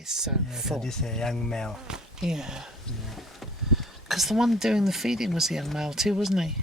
He's so Yeah, full. that is a young male. Yeah. Because the one doing the feeding was a young male too, wasn't he?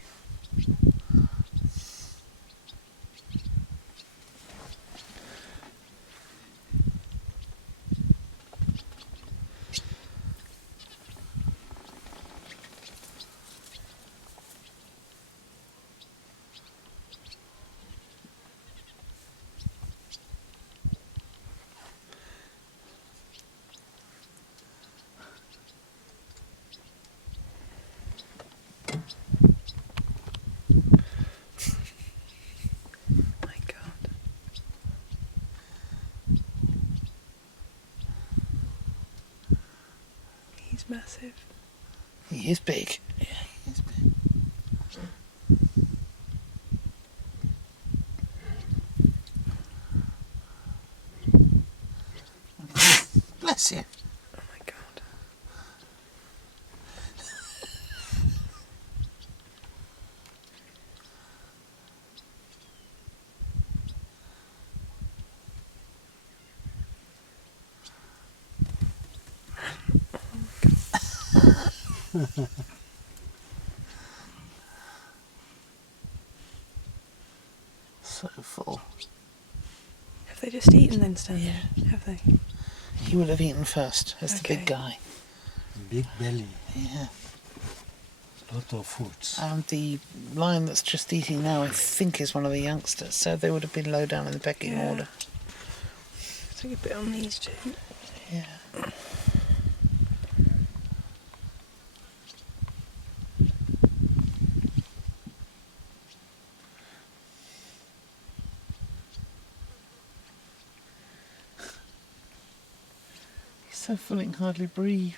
My God. He's massive. He is big. Yeah, he is big. Bless you. Oh my God. So full. Have they just eaten then, Stanley? Have they? He would have eaten first as the big Okay. guy. Big belly, Yeah. lot of foods. And the lion that's just eating now, I think, is one of the youngsters, so they would have been low down in the pecking Yeah. order. Take a bit on these two. Yeah. He's so full he can hardly breathe.